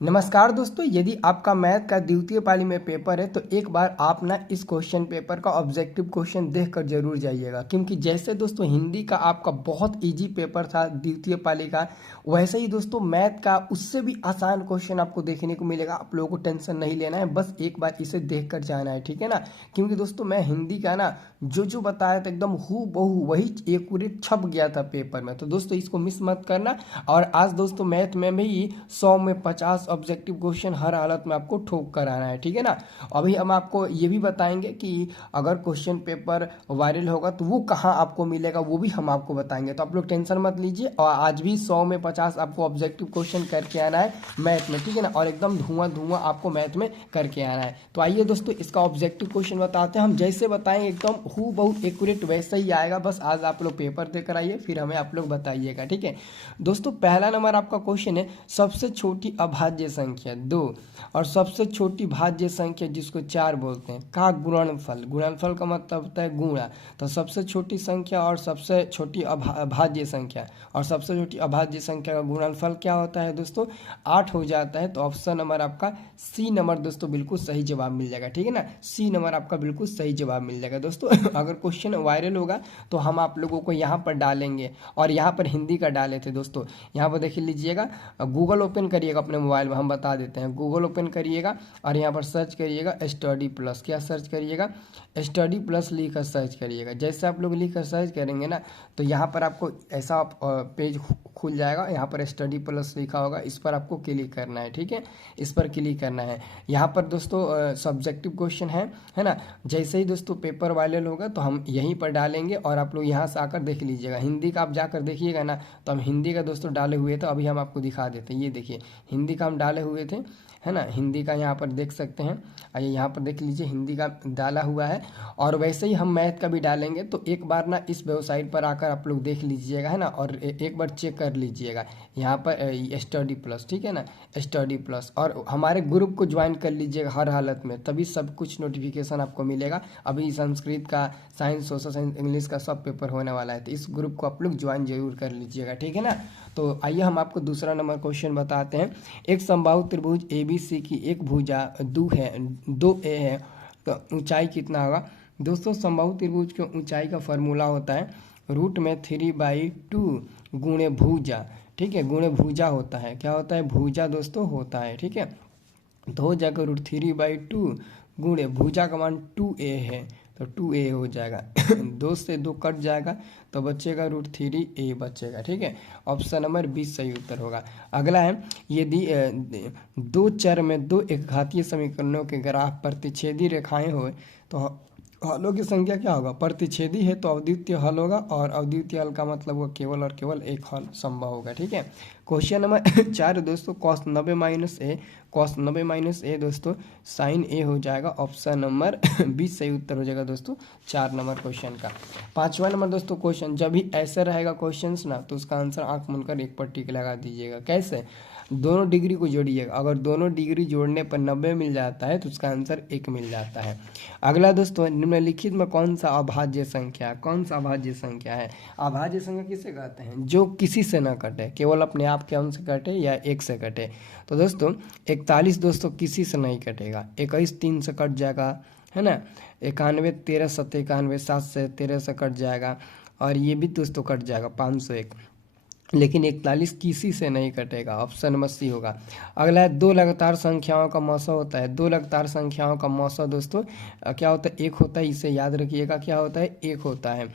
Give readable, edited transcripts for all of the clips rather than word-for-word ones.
नमस्कार दोस्तों, यदि आपका मैथ का द्वितीय पाली में पेपर है तो एक बार आप ना इस क्वेश्चन पेपर का ऑब्जेक्टिव क्वेश्चन देखकर जरूर जाइएगा। क्योंकि जैसे दोस्तों हिंदी का आपका बहुत इजी पेपर था द्वितीय पाली का, वैसे ही दोस्तों मैथ का उससे भी आसान क्वेश्चन आपको देखने को मिलेगा। आप लोगों को टेंशन नहीं लेना है, बस एक बार इसे देख कर जाना है, ठीक है ना। क्योंकि दोस्तों मैं हिंदी का ना जो बताया था एकदम हू बहू वही एक्यूरेट छप गया था पेपर में। तो दोस्तों इसको मिस मत करना। और आज दोस्तों मैथ में भी 100 में 50 ऑब्जेक्टिव क्वेश्चन हर हालत में आपको ठोक कर आना है, ठीक है ना। अभी हम आपको ये भी बताएंगे कि अगर क्वेश्चन पेपर वायरल होगा तो वो कहाँ आपको मिलेगा, वो भी हम आपको बताएंगे। तो आप लोग टेंशन मत लीजिए, और आज भी 100 में 50 आपको ऑब्जेक्टिव क्वेश्चन करके आना है मैथ में, ठीक है ना। और एकदम धुआं धुआं आपको मैथ में करके आना है। तो आइए दोस्तों इसका ऑब्जेक्टिव क्वेश्चन बताते हैं। हम जैसे बताएंगे एकदम हू बहुत एक्यूरेट वैसे ही आएगा। बस आज आप लोग पेपर देकर आइए, फिर हमें आप लोग बताइएगा, ठीक है दोस्तों। पहला नंबर आपका क्वेश्चन है, सबसे छोटी अभाज्य संख्या 2 और सबसे छोटी भाज्य संख्या जिसको 4 बोलते हैं का गुणनफल। गुणनफल का मतलब होता है गुणा। तो सबसे छोटी संख्या और सबसे छोटी भाज्य संख्या और सबसे छोटी अभाज्य संख्या का गुणनफल क्या होता है दोस्तों, 8 हो जाता है। तो ऑप्शन नंबर आपका सी नंबर दोस्तों बिल्कुल सही जवाब मिल जाएगा, ठीक है ना। सी नंबर आपका बिल्कुल सही जवाब मिल जाएगा दोस्तों। अगर क्वेश्चन वायरल होगा तो हम आप लोगों को यहाँ पर डालेंगे, और यहाँ पर हिंदी का डाले थे दोस्तों। यहाँ पर देख लीजिएगा, गूगल ओपन करिएगा अपने मोबाइल में, हम बता देते हैं। गूगल ओपन करिएगा और यहाँ पर सर्च करिएगा स्टडी प्लस। क्या सर्च करिएगा, स्टडी प्लस लिखकर सर्च करिएगा। जैसे आप लोग लिखकर सर्च करेंगे ना तो यहाँ पर आपको ऐसा पेज खुल जाएगा। यहाँ पर स्टडी प्लस लिखा होगा, इस पर आपको क्लिक करना है, ठीक है। इस पर क्लिक करना है। यहाँ पर दोस्तों सब्जेक्टिव क्वेश्चन है ना। जैसे ही दोस्तों पेपर वायरल होगा तो हम यहीं पर डालेंगे, और आप लोग यहाँ से आकर देख लीजिएगा। हिंदी का आप जाकर देखिएगा ना, तो हम हिंदी का दोस्तों डाले हुए थे, अभी हम आपको दिखा देते हैं। ये देखिए हिंदी का हम डाले हुए थे, है ना। हिंदी का यहाँ पर देख सकते हैं, आइए यहाँ पर देख लीजिए हिंदी का डाला हुआ है। और वैसे ही हम मैथ का भी डालेंगे। तो एक बार ना इस वेबसाइट पर आकर आप लोग देख लीजिएगा, है ना। और एक बार चेक कर लीजिएगा यहाँ पर स्टडी प्लस, ठीक है ना, स्टडी प्लस। और हमारे ग्रुप को ज्वाइन कर लीजिएगा हर हालत में, तभी सब कुछ नोटिफिकेशन आपको मिलेगा। अभी संस्कृत का, साइंस, सोशल साइंस, इंग्लिश का सब पेपर होने वाला है, तो इस ग्रुप को आप लोग ज्वाइन जरूर कर लीजिएगा, ठीक है ना। तो आइए हम आपको दूसरा नंबर क्वेश्चन बताते हैं। एक समबाहु त्रिभुज ABC की एक भुजा 2A है, तो ऊंचाई कितना होगा दोस्तों। समबाहु त्रिभुज की ऊंचाई का फॉर्मूला होता है रूट में 3/2 गुणे भुजा, ठीक है। गुणे भुजा होता है, क्या होता है, भुजा दोस्तों होता है, ठीक है। तो हो जाएगा रूट 3/2 गुणे भुजा का मान 2A है, तो 2A हो जाएगा। 2 से 2 कट जाएगा तो बचेगा रूट 3A बचेगा, ठीक है। ऑप्शन नंबर 20 सही उत्तर होगा। अगला है, यदि दो चर में दो एकघातीय समीकरणों के ग्राफ प्रतिच्छेदी रेखाएं हो तो हलों की संख्या क्या होगा। प्रतिच्छेदी है तो अद्वितीय हल होगा, और अद्वितीय हल का मतलब वो केवल और केवल एक हल संभव होगा, ठीक है। क्वेश्चन नंबर 4 दोस्तों, cos 90 माइनस ए, cos 90 माइनस ए दोस्तों साइन ए हो जाएगा। ऑप्शन नंबर 20 सही उत्तर हो जाएगा दोस्तों 4 नंबर क्वेश्चन का। 5वां नंबर दोस्तों क्वेश्चन, जब भी ऐसा रहेगा क्वेश्चन ना तो उसका आंसर आंख मूंदकर एक पर टिक लगा दीजिएगा। कैसे, दोनों डिग्री को जोड़िएगा। अगर दोनों डिग्री जोड़ने पर 90 मिल जाता है तो उसका आंसर 1 मिल जाता है। अगला दोस्तों, निम्नलिखित में कौन सा अभाज्य संख्या, कौन सा अभाज्य संख्या है। अभाज्य संख्या किसे कहते हैं, जो किसी से ना कटे, केवल अपने आप के अंश से कटे या 1 से कटे। तो दोस्तों 41 दोस्तों किसी से नहीं कटेगा, 21 3 से कट जाएगा, है ना। 91 13 7 91 7 से 13 से कट जाएगा, और ये भी दोस्तों कट जाएगा 501, लेकिन 41 किसी से नहीं कटेगा। ऑप्शन नंबर सी होगा। अगला है, दो लगातार संख्याओं का मौसा होता है। दो लगातार संख्याओं का मौसा दोस्तों क्या होता है, 1 होता है। इसे याद रखिएगा, क्या होता है, 1 होता है।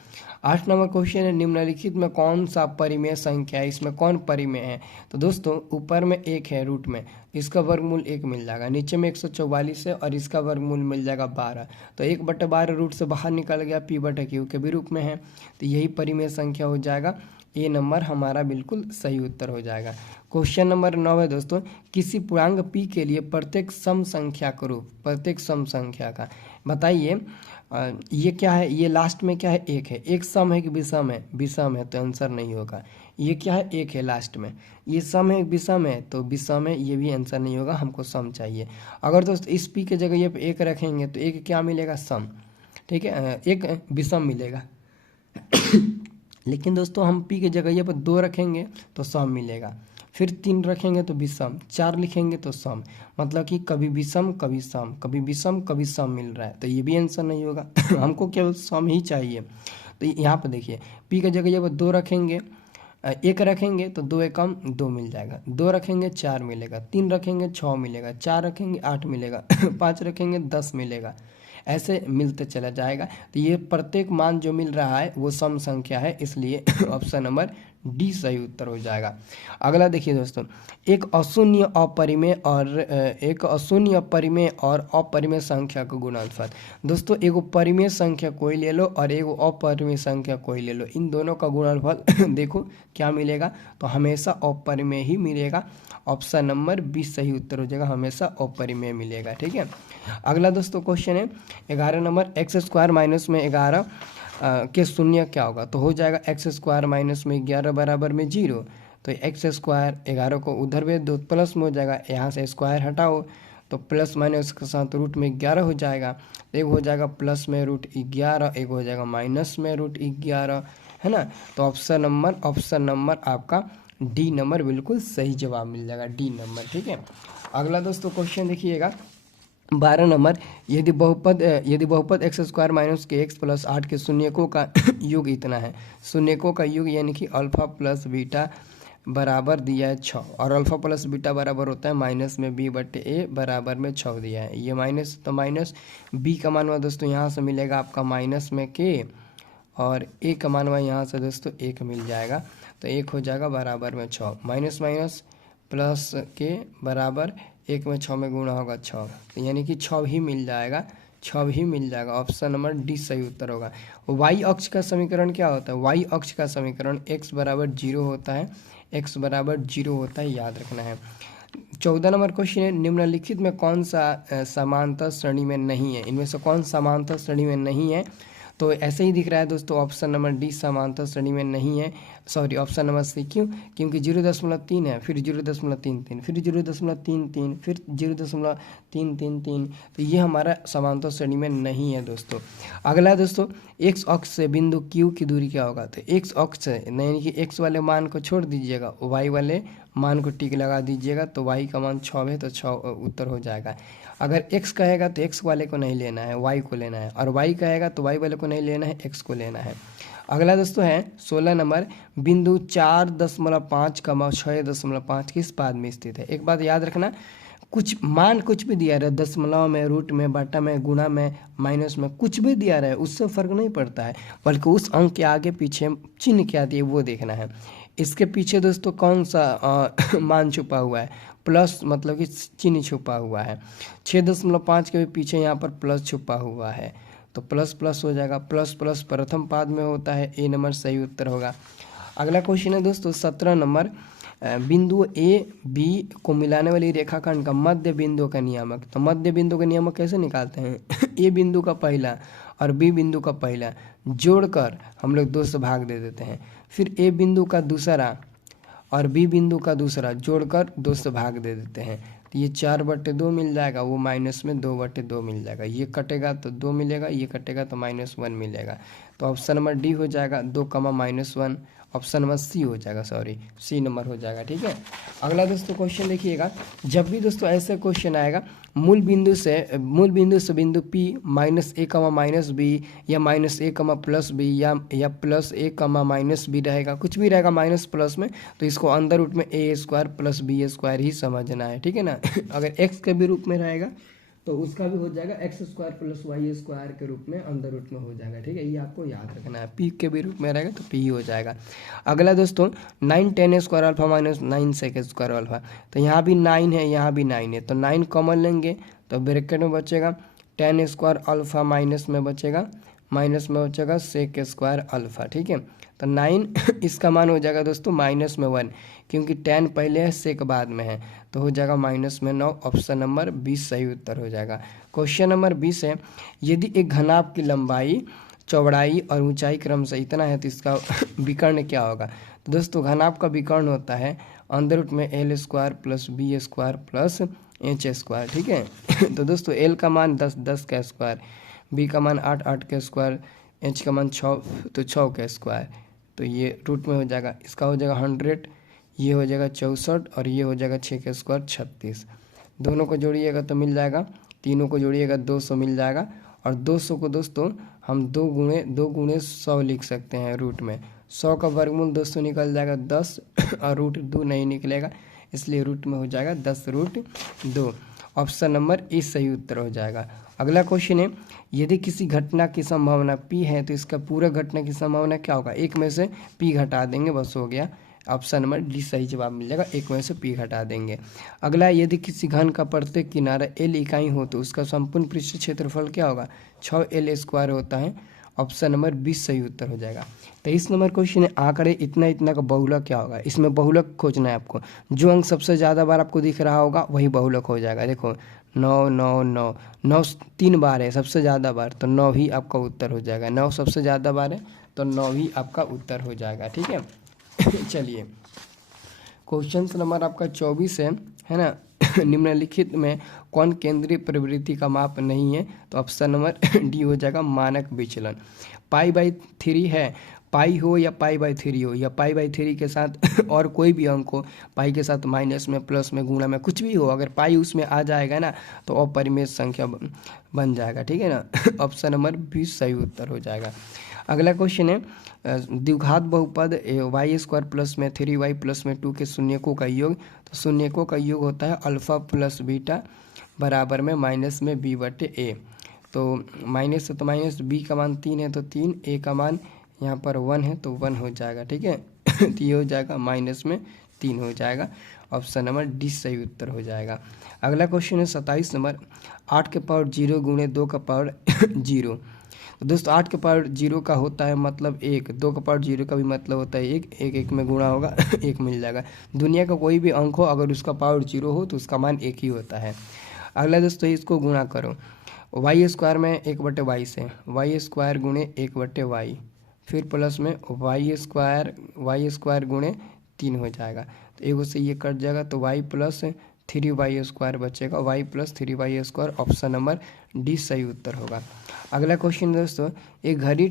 8 नंबर क्वेश्चन है, निम्नलिखित में कौन सा परिमेय संख्या है, इसमें कौन परिमेय है। तो दोस्तों ऊपर में 1 है रूट में, इसका वर्गमूल 1 मिल जाएगा। नीचे में 144 है और इसका वर्गमूल मिल जाएगा 12। तो 1/12 रूट से बाहर निकल गया, P/Q के भी रूप में है, तो यही परिमेय संख्या हो जाएगा। ये नंबर हमारा बिल्कुल सही उत्तर हो जाएगा। क्वेश्चन नंबर 9 है दोस्तों, किसी पूर्णांक p के लिए प्रत्येक सम संख्या का रूप, प्रत्येक सम संख्या का बताइए। ये क्या है, ये लास्ट में क्या है, 1 है। एक सम है कि विषम है, विषम है तो आंसर नहीं होगा। ये क्या है, 1 है लास्ट में। ये सम है विषम है तो विषम है, ये भी आंसर नहीं होगा, हमको सम चाहिए। अगर दोस्त इस p के जगह ये 1 रखेंगे तो 1 क्या मिलेगा, सम, ठीक है, 1 विषम मिलेगा। लेकिन दोस्तों हम p के जगह पर 2 रखेंगे तो सम मिलेगा। फिर 3 रखेंगे तो विषम, 4 लिखेंगे तो सम, मतलब कि कभी विषम कभी सम, कभी विषम कभी सम मिल रहा है, तो ये भी आंसर नहीं होगा। हमको केवल सम ही चाहिए। तो यहाँ पर देखिए पी की जगह जब 2 रखेंगे, 1 रखेंगे तो 2 एकम 2 मिल जाएगा, 2 रखेंगे 4 मिलेगा, 3 रखेंगे 6 मिलेगा, 4 रखेंगे 8 मिलेगा, 5 रखेंगे 10 मिलेगा, ऐसे मिलते चला जाएगा। तो ये प्रत्येक मान जो मिल रहा है वो सम संख्या है, इसलिए ऑप्शन नंबर डी सही उत्तर हो जाएगा। अगला देखिए दोस्तों, एक अशून्य अपरिमेय और अपरिमेय संख्या का गुणनफल। दोस्तों एगो परिमेय संख्या कोई ले लो और एगो अपरिमेय संख्या कोई ले लो, इन दोनों का गुणनफल देखो क्या मिलेगा, तो हमेशा अपरिमेय ही मिलेगा। ऑप्शन नंबर 20 सही उत्तर हो जाएगा, हमेशा अपरिमेय मिलेगा। ठीक है, अगला दोस्तों क्वेश्चन है 11 नंबर, एक्स स्क्वायर माइनस में 11 के शून्य क्या होगा, तो हो जाएगा एक्स स्क्वायर माइनस में 11 बराबर में 0। तो एक्स स्क्वायर 11 को उधर भेज दो, प्लस में हो जाएगा, यहाँ से स्क्वायर हटाओ तो प्लस माइनस के साथ रूट में 11 हो जाएगा, एक हो जाएगा प्लस में रूट 11, एक हो जाएगा माइनस में रूट 11, है ना। तो ऑप्शन नंबर आपका डी नंबर बिल्कुल सही जवाब मिल जाएगा, डी नंबर। ठीक है, अगला दोस्तों क्वेश्चन देखिएगा 12 नंबर, यदि बहुपद एक्स स्क्वायर माइनस के एक्स प्लस 8 के शून्यकों का योग इतना है, शून्यकों का योग यानी कि अल्फा प्लस बीटा बराबर दिया है 6, और अल्फा प्लस बीटा बराबर होता है माइनस में बी बटे ए बराबर में 6 दिया है, ये माइनस तो माइनस, बी का मान हुआ दोस्तों यहाँ से मिलेगा आपका माइनस में के, और ए का मान हुआ यहाँ से दोस्तों 1 मिल जाएगा, तो 1 हो जाएगा बराबर में 6, माइनस माइनस प्लस के बराबर 1 में 6 में गुणा होगा 6, तो यानी कि 6 ही मिल जाएगा, 6 ही मिल जाएगा। ऑप्शन नंबर डी सही उत्तर होगा। वाई अक्ष का समीकरण क्या होता है, वाई अक्ष का समीकरण x बराबर 0 होता है, x बराबर 0 होता है, याद रखना है। 14 नंबर क्वेश्चन है, निम्नलिखित में कौन सा समांतर श्रेणी में नहीं है, इनमें से कौन समांतर श्रेणी में नहीं है, तो ऐसे ही दिख रहा है दोस्तों, ऑप्शन नंबर डी समांतर श्रेणी में नहीं है, सॉरी ऑप्शन नंबर सी, क्योंकि 0.3 है, फिर 0.33, फिर 0.33, फिर 0.333, तो ये हमारा समांतर श्रेणी में नहीं है दोस्तों। अगला दोस्तों, एक्स अक्ष से बिंदु क्यू की दूरी क्या होगा, तो एक्स अक्ष से यानी कि एक्स वाले मान को छोड़ दीजिएगा, वाई वाले मान को टिक लगा दीजिएगा, तो वाई का मान 6 है, तो 6 उत्तर हो जाएगा। अगर x कहेगा तो x वाले को नहीं लेना है, y को लेना है, और y कहेगा तो y वाले को नहीं लेना है, x को लेना है। अगला दोस्तों है 16 नंबर, बिंदु 4.5 कमा 6.5 किस पाद में स्थित है। एक बात याद रखना, कुछ मान कुछ भी दिया रहे, दशमलव में, रूट में, बटा में, गुणा में, माइनस में, कुछ भी दिया रहे, उससे फर्क नहीं पड़ता है, बल्कि उस अंक के आगे पीछे चिन्ह क्या दिए वो देखना है। इसके पीछे दोस्तों कौन सा मान छुपा हुआ है, प्लस मतलब कि चिन्ह छुपा हुआ है, 6.5 के भी पीछे यहाँ पर प्लस छुपा हुआ है, तो प्लस प्लस हो जाएगा, प्लस प्लस प्रथम पाद में होता है, ए नंबर सही उत्तर होगा। अगला क्वेश्चन है दोस्तों 17 नंबर, बिंदु ए बी को मिलाने वाली रेखाखंड का मध्य बिंदु का नियामक, तो मध्य बिंदु का नियामक कैसे निकालते हैं, ए बिंदु का पहला और बी बिंदु का पहला जोड़कर हम लोग 2 से भाग दे देते हैं, फिर ए बिंदु का दूसरा और बी बिंदु का दूसरा जोड़कर 2 से भाग दे देते हैं, तो ये 4/2 मिल जाएगा, वो माइनस में 2/2 मिल जाएगा, ये कटेगा तो 2 मिलेगा, ये कटेगा तो -1 मिलेगा, तो ऑप्शन नंबर डी हो जाएगा 2, -1, ऑप्शन नंबर सी हो जाएगा, सॉरी सी नंबर हो जाएगा। ठीक है, अगला दोस्तों क्वेश्चन देखिएगा, जब भी दोस्तों ऐसे क्वेश्चन आएगा, मूल बिंदु से बिंदु P -a, -b या -a, +b या +a, -b रहेगा, कुछ भी रहेगा माइनस प्लस में, तो इसको अंदर रूट में a² + b² ही समझना है। ठीक है ना। अगर x के भी रूप में रहेगा तो उसका भी हो जाएगा x² + y² के रूप में अंदर रूट में हो जाएगा। ठीक है, ये आपको याद रखना है, p के भी रूप में रहेगा तो p ही हो जाएगा। अगला दोस्तों 9 10 square alpha minus 9 sec square alpha, तो यहाँ भी 9 है, यहाँ भी 9 है, तो 9 कॉमन लेंगे तो ब्रैकेट में बचेगा 10 स्क्वायर अल्फा, माइनस में बचेगा सेक स्क्वायर अल्फा। ठीक है, तो 9 इसका मान हो जाएगा दोस्तों -1, क्योंकि 10 पहले है, सेक बाद में है, तो हो जाएगा -9, ऑप्शन नंबर 20 सही उत्तर हो जाएगा। क्वेश्चन नंबर 20 है, यदि एक घनाभ की लंबाई, चौड़ाई और ऊंचाई क्रम से इतना है तो इसका विकर्ण क्या होगा। तो दोस्तों घनाभ का विकर्ण होता है अंदर रूट में l² + b² + h²। ठीक है, तो दोस्तों l का मान 10 का स्क्वायर, b का मान 8 का स्क्वायर, h का मान 6 तो 6 का स्क्वायर, तो ये रूट में हो जाएगा, इसका हो जाएगा 100, ये हो जाएगा 64 और ये हो जाएगा 6 का स्क्वायर 36। दोनों को जोड़िएगा तो मिल जाएगा, तीनों को जोड़िएगा 200 मिल जाएगा। और 200 को दोस्तों हम 2 गुणे 100 लिख सकते हैं रूट में। 100 का वर्गमूल दोस्तों निकल जाएगा 10 और रूट 2 नहीं निकलेगा, इसलिए रूट में हो जाएगा 10√2। ऑप्शन नंबर ए सही उत्तर हो जाएगा। अगला क्वेश्चन है, यदि किसी घटना की संभावना p है तो इसका पूरा घटना की संभावना क्या होगा। एक में से p घटा देंगे, बस हो गया। ऑप्शन नंबर डी सही जवाब मिल जाएगा, एक में से p घटा देंगे। अगला, यदि किसी घन का प्रत्येक किनारा l इकाई हो तो उसका संपूर्ण पृष्ठ क्षेत्रफल क्या होगा। 6l² होता है। ऑप्शन नंबर 20 सही उत्तर हो जाएगा। 23 नंबर क्वेश्चन है, आंकड़े इतना इतना का बहुलक क्या होगा। इसमें बहुलक खोजना है आपको। जो अंक सबसे ज़्यादा बार आपको दिख रहा होगा वही बहुलक हो जाएगा। देखो 9 9 9 9 3 बार है सबसे ज़्यादा बार, तो 9 ही आपका उत्तर हो जाएगा। 9 सबसे ज़्यादा बार है तो 9 ही आपका उत्तर हो जाएगा। ठीक है चलिए, क्वेश्चन नंबर आपका 24 है ना। निम्नलिखित में कौन केंद्रीय प्रवृत्ति का माप नहीं है। तो ऑप्शन नंबर डी हो जाएगा मानक विचलन। π/3 है, पाई हो या π/3 हो या π/3 के साथ और कोई भी अंक हो, पाई के साथ माइनस में प्लस में गुणा में कुछ भी हो, अगर पाई उसमें आ जाएगा ना तो अपरिमेय संख्या बन जाएगा। ठीक है ना। ऑप्शन नंबर 20 सही उत्तर हो जाएगा। अगला क्वेश्चन है, द्विघात बहुपद y² प्लस में 3y प्लस में 2 के शून्यकों का योग। तो शून्यकों का योग होता है अल्फा प्लस बीटा बराबर में माइनस में b/a। तो माइनस है तो माइनस, b का मान 3 है तो 3, a का मान यहाँ पर 1 है तो 1 हो जाएगा। ठीक है तो ये हो जाएगा माइनस में 3 हो जाएगा। ऑप्शन नंबर डी सही उत्तर हो जाएगा। अगला क्वेश्चन है 27 नंबर, 8 के पावर 0 गुणे 2 का पावर 0। तो दोस्तों 8 के पावर 0 का होता है मतलब 1, 2 का पावर 0 का भी मतलब होता है 1, 1 1 में गुणा होगा 1 मिल जाएगा। दुनिया का कोई भी अंक हो अगर उसका पावर 0 हो तो उसका मान 1 ही होता है। अगला दोस्तों इसको गुणा करो, y² में 1/y से, y² गुणे 1/y, फिर प्लस में y² गुणे 3 हो जाएगा। तो एगो से ये कट जाएगा तो y प्लस 3y² बचेगा, y plus 3y²। Option number D सही उत्तर होगा। अगला क्वेश्चन दोस्तों, एक घड़ी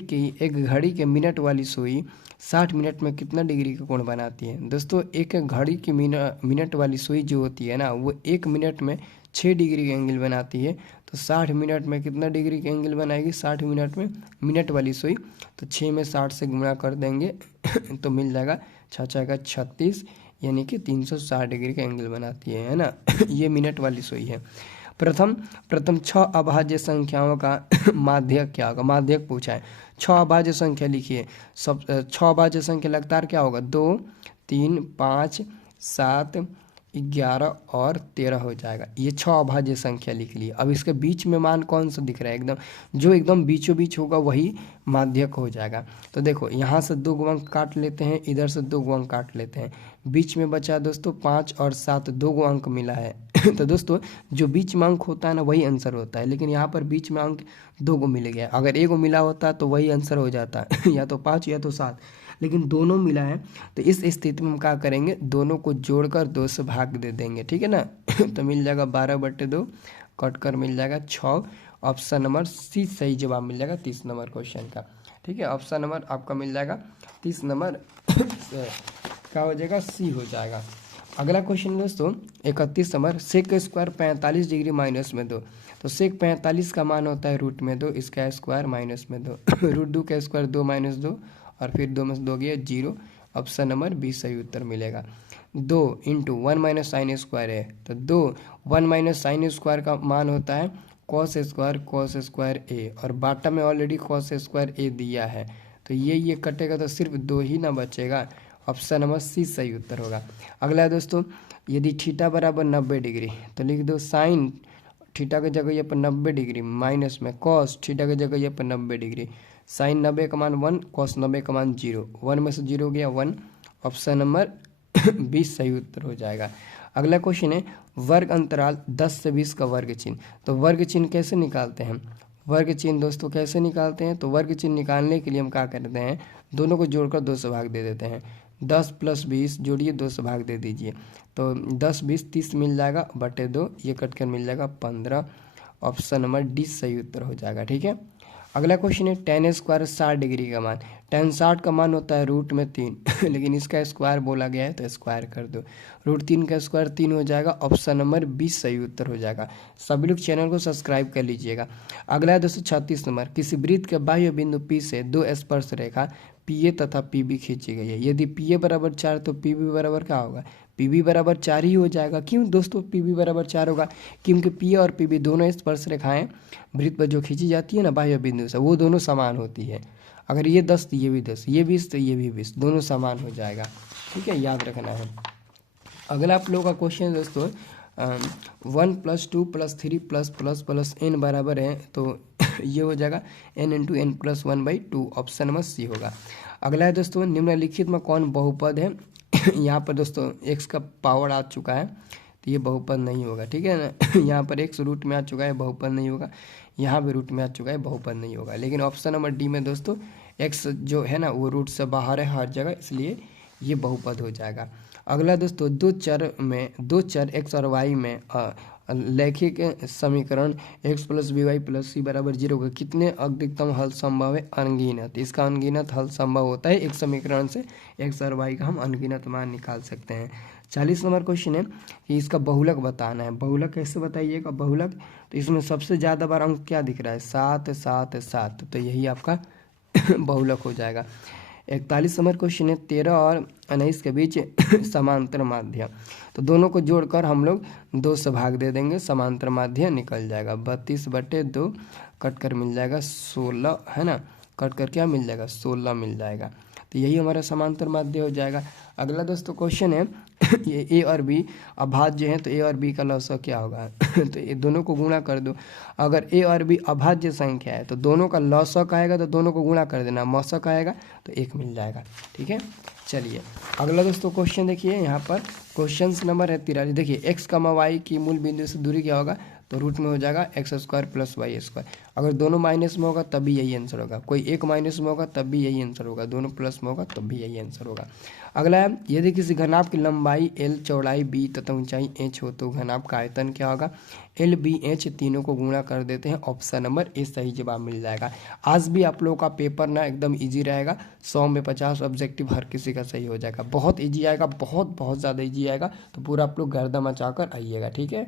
के मिनट वाली सुई 60 मिनट में कितना डिग्री का कोण बनाती है। दोस्तों एक घड़ी की मिनट वाली सुई जो होती है ना वो 1 मिनट में 6 डिग्री का एंगल बनाती है। तो 60 मिनट में कितना डिग्री का एंगल बनाएगी। 60 मिनट में मिनट वाली सुई, तो 6 में 60 से गुणा कर देंगे तो मिल जाएगा 6 का 36, यानी कि 360 डिग्री का एंगल बनाती है ना। ये मिनट वाली सुई है। प्रथम 6 अभाज्य संख्याओं का माध्यक क्या होगा। माध्यक पूछा है, 6 अभाज्य संख्या लिखिए। सब 6 अभाज्य संख्या लगातार क्या होगा, 2 3 5 7 11 और 13 हो जाएगा। ये 6 अभाज्य संख्या लिख लिए। अब इसके बीच में मान कौन सा दिख रहा है, एकदम जो एकदम बीचों बीच होगा वही माध्यक हो जाएगा। तो देखो यहाँ से 2 अंक काट लेते हैं, इधर से 2 अंक काट लेते हैं, बीच में बचा दोस्तों 5 और 7, 2 अंक मिला है। तो दोस्तों जो बीच में अंक होता है ना वही आंसर होता है, लेकिन यहाँ पर बीच में अंक 2 मिल गया। अगर 1 मिला होता तो वही आंसर हो जाता या तो 5 या तो 7, लेकिन दोनों मिला है। तो इस स्थिति में हम क्या करेंगे, दोनों को जोड़कर 2 से भाग दे देंगे। ठीक है ना। तो मिल जाएगा 12/2, कट कर मिल जाएगा 6। ऑप्शन नंबर सी सही जवाब मिल जाएगा 30 नंबर क्वेश्चन का। ठीक है, ऑप्शन नंबर आपका मिल जाएगा 30 नंबर क्या हो जाएगा, सी हो जाएगा। अगला क्वेश्चन दोस्तों 31 number, sec square 45 degree minus में 2। तो सेक 45 का मान होता है रूट में 2, इसका स्क्वायर माइनस में 2, रूट 2 का स्क्वायर 2 - 2 और फिर 2 में से 2 गया 0। ऑप्शन नंबर 20 सही उत्तर मिलेगा। 2 × 1 - साइन स्क्वायर है, तो 2 1 - साइन स्क्वायर का मान होता है कॉस स्क्वायर ए, और बाटा में ऑलरेडी कॉस स्क्वायर ए दिया है, तो ये कटेगा तो सिर्फ 2 ही ना बचेगा। ऑप्शन नंबर सी सही उत्तर होगा। अगला है दोस्तों, यदि थीटा बराबर 90 डिग्री तो लिख दो साइन थीटा की जगह ये पर 90 डिग्री माइनस में कॉस थीटा की जगह ये पर 90 डिग्री, साइन 90 का मान 1, कॉस 90 का मान 0, 1 में से 0 गया 1। ऑप्शन नंबर 20 सही उत्तर हो जाएगा। अगला क्वेश्चन है, वर्ग अंतराल 10 से 20 का वर्ग चिन्ह। तो वर्ग चिन्ह कैसे निकालते हैं, वर्ग चिन्ह दोस्तों कैसे निकालते हैं। तो वर्ग चिन्ह निकालने के लिए हम क्या करते हैं, दोनों को जोड़कर 2 से भाग दे देते हैं। 10 + 20 जोड़िए 2 से भाग दे दीजिए, तो 10 20 30 मिल जाएगा /2, ये कट कर मिल जाएगा 15। ऑप्शन नंबर डी सही उत्तर हो जाएगा। ठीक है, अगला क्वेश्चन है tan स्क्वायर 60 डिग्री का मान। tan 60 का मान होता है रूट में 3 लेकिन इसका स्क्वायर बोला गया है तो स्क्वायर कर दो। रूट 3 का स्क्वायर 3 हो जाएगा। ऑप्शन नंबर 20 सही उत्तर हो जाएगा। सभी लोग चैनल को सब्सक्राइब कर लीजिएगा। अगला है दोस्तों 36 नंबर। किसी वृत्त के बाह्य बिंदु P से दो स्पर्श रेखा PA तथा PB खींची गई है। यदि PA बराबर 4 तो PB बराबर क्या होगा? PB बराबर 4 ही हो जाएगा। क्यों दोस्तों PB बराबर 4 होगा? क्योंकि PA और PB दोनों स्पर्श रेखाएं वृत्त पर जो खींची जाती है ना बाह्य बिंदु से, वो दोनों समान होती है। अगर ये 10 तो ये भी 10, ये 20 तो ये भी 20, दोनों समान हो जाएगा। ठीक है, याद रखना है। अगला आप लोगों का क्वेश्चन है दोस्तों 1 + 2 + 3 ++ n बराबर है तो ये हो जाएगा n × n + 1/2। Option number C होगा। अगला है दोस्तों निम्नलिखित में कौन बहुपद है? यहाँ पर दोस्तों x का पावर आ चुका है तो ये बहुपद नहीं होगा। ठीक है ना, यहाँ पर x रूट में आ चुका है, बहुपद नहीं होगा। यहाँ भी रूट में आ चुका है, बहुपद नहीं होगा। लेकिन ऑप्शन नंबर डी में दोस्तों x जो है ना वो रूट से बाहर है हर जगह, इसलिए ये बहुपद हो जाएगा। अगला दोस्तों दो चर x और y में रैखिक समीकरण x + by + c = 0 का कितने अधिकतम हल संभव है? अनगिनत। इसका अनगिनत हल संभव होता है। एक समीकरण से x और y का हम अनगिनत मान निकाल सकते हैं। 40 नंबर क्वेश्चन है कि इसका बहुलक बताना है। बहुलक कैसे बताइएगा? बहुलक तो इसमें सबसे ज़्यादा बार अंक क्या दिख रहा है? 7 7 7, तो यही आपका बहुलक हो जाएगा। 41 नंबर क्वेश्चन है 13 और 19 के बीच समांतर माध्य, तो दोनों को जोड़कर हम लोग 2 से भाग दे देंगे, समांतर माध्य निकल जाएगा। 32/2 कट कर मिल जाएगा 16, है ना, कट कर क्या मिल जाएगा? 16 मिल जाएगा। तो यही हमारा समांतर माध्य हो जाएगा। अगला दोस्तों क्वेश्चन है ये ए और बी अभाज्य हैं तो ए और बी का लसाअ क्या होगा? तो ये दोनों को गुणा कर दो। अगर ए और बी अभाज्य संख्या है तो दोनों का लसाअ आएगा तो दोनों को गुणा कर देना, मौसक आएगा तो 1 मिल जाएगा। ठीक है, चलिए अगला दोस्तों क्वेश्चन देखिए। यहाँ पर क्वेश्चन नंबर है 43। देखिए x, y की मूल बिंदु से दूरी क्या होगा? तो रूट में हो जाएगा x² + y²। अगर दोनों माइनस में होगा तब भी यही आंसर होगा, कोई एक माइनस में होगा तब भी यही आंसर होगा, दोनों प्लस में होगा तब भी यही आंसर होगा। अगला है यदि किसी घनाभ की लंबाई l, चौड़ाई b तथा ऊंचाई h हो तो घनाभ का आयतन क्या होगा? l, b, h तीनों को गुणा कर देते हैं। ऑप्शन नंबर ए सही जवाब मिल जाएगा। आज भी आप लोगों का पेपर ना एकदम ईजी रहेगा। 100 में 50 ऑब्जेक्टिव हर किसी का सही हो जाएगा। बहुत ईजी आएगा, बहुत ज़्यादा ईजी आएगा। तो पूरा आप लोग गर्दा मचा कर आइएगा। ठीक है।